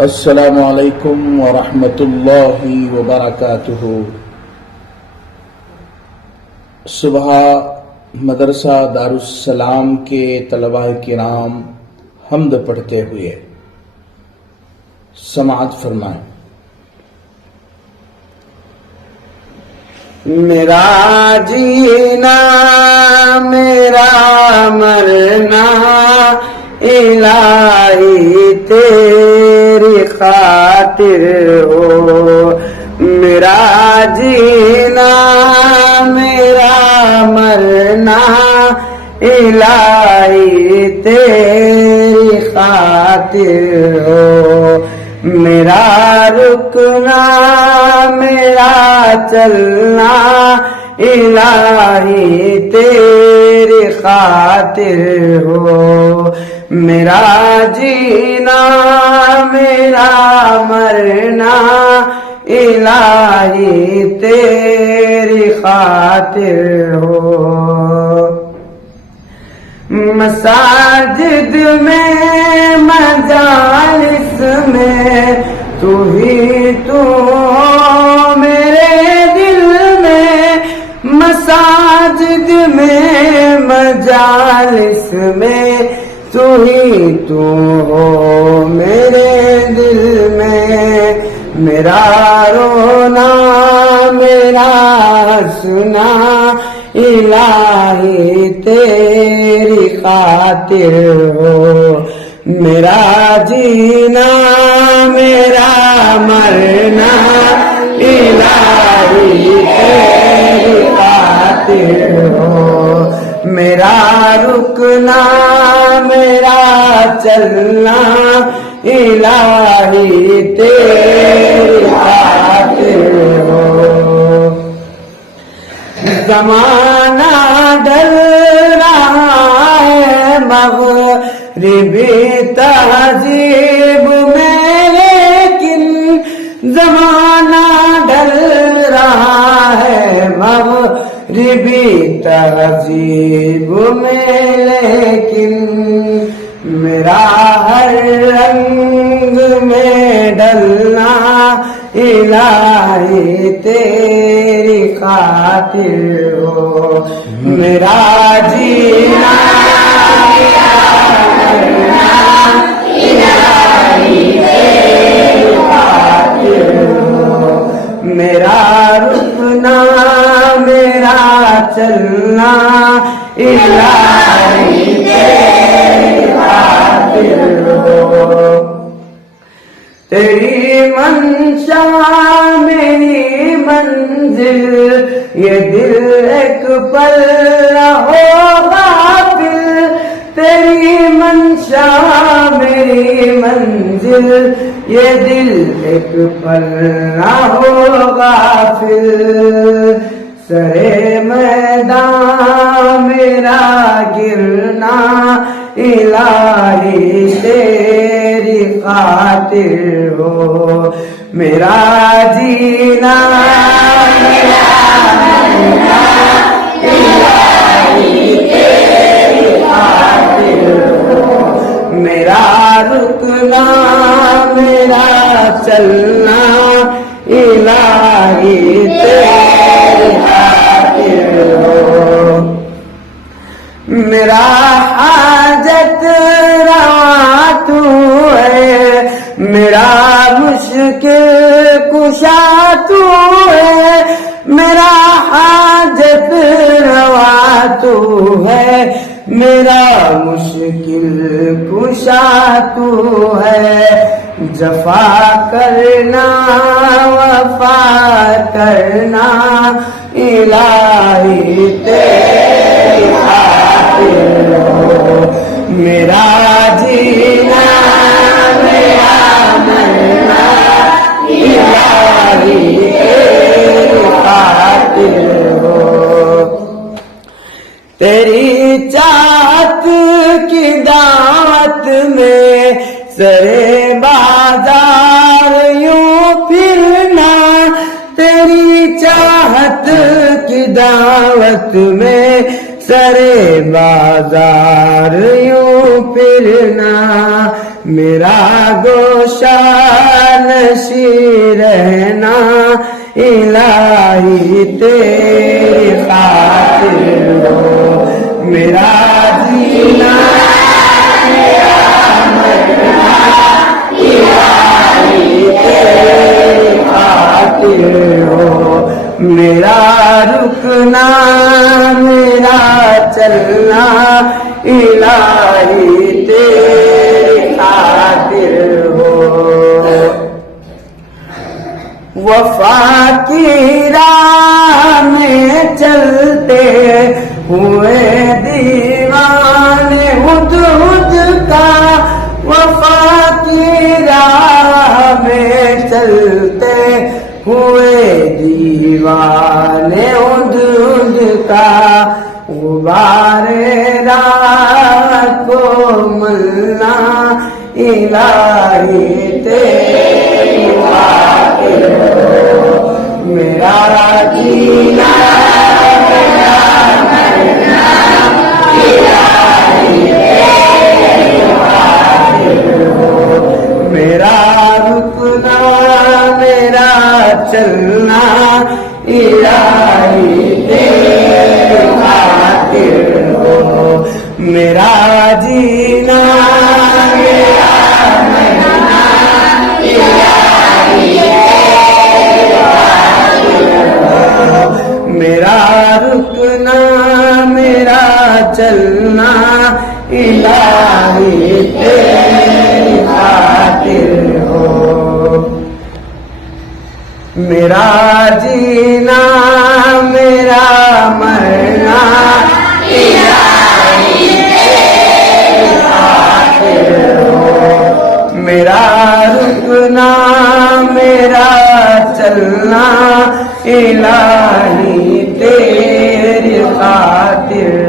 अस्सलामु अलैकुम व रहमतुल्लाहि व बरकातुहू। सुबह मदरसा दारुस्सलाम के तलबा किराम हम्द पढ़ते हुए समाअत फरमाएं। मेरा जीना मेरा मरना इलाही तेरी खातिर हो। मेरा जीना मेरा मरना इलाही तेरी खातिर हो। मेरा रुकना मेरा चलना इलाही तेरी खातिर हो। मेरा जीना मेरा मरना इलाही तेरी खातिर हो। मसाजिद में मजालिस में तू ही तू हो मेरे दिल में। मसाजिद में मजालिस में तू ही तू हो मेरे दिल में। मेरा रोना मेरा हंसना इलाही तेरी खातिर हो। मेरा जीना मेरा मरना इलाही तेरी खातिर हो। मेरा रुकना मेरा चलना इलाही तेरी खातिर हो। ज़माना डल रहा है मग़रिबी तहज़ीब में, लेकिन ज़माना डल रहा है मग़रिबी तहज़ीब में, लेकिन मेरा हर रंग में डलना इलाही तेरी खातिर हो। मेरा जीना मेरा मरना इलाही तेरी खातिर हो। मेरा रुकना मेरा चलना इलाही तेरी खातिर हो। तेरी मंशा मेरी मंजिल ये दिल एक पल न हो गाफिल। तेरी मंशा मेरी मंजिल ये दिल एक पल न हो गाफिल। सरे मैदान मेरा गिरना इलाही तेरी खातिर हो। मेरा जीना मेरा मरना इलाही तेरी खातिर हो। मेरा रुकना मेरा चलना इलाही तेरी खातिर हो। मेरा हाजत रवा तू है, मेरा मुश्किल कुशा तू है। मेरा हाजत रवा तू है, मेरा मुश्किल कुशा तू है। जफा करना वफा करना इलाही तेरी खातिर हो। मेरा जीना मेरा मरना इलाही तेरी खातिर हो। तेरी चाहत की दावत में सरे बाजार यूं फिरना। तेरी चाहत की दावत में सरे बाजार यूं फिरना। मेरा गोशा नशी रहना इलाही तेरी खातिर हो, मेरा जीना मेरा मरना इलाही तेरी खातिर हो, मेरा रुकना मेरा चलना इलाही तेरी खातिर हो। वफा की राह में चलते हुए दीवाने हुद का, वफा की राह में चलते हुए दीवाने हुद का, गुबारे राह को मलना इलाही तेरी खातिर हो, मेरा जीना मेरा मरना इलाही तेरी खातिर हो, मेरा रुकना मेरा चलना इलाही तेरी खातिर हो, मेरा जीना मेरा मरना इलाही तेरी खातिर हो, मेरा रुकना मेरा चलना इलाही तेरी खातिर हो, मेरा जीना मेरा मरना इलाही तेरी खातिर हो, मेरा रुकना मेरा चलना इलाही तेरी खातिर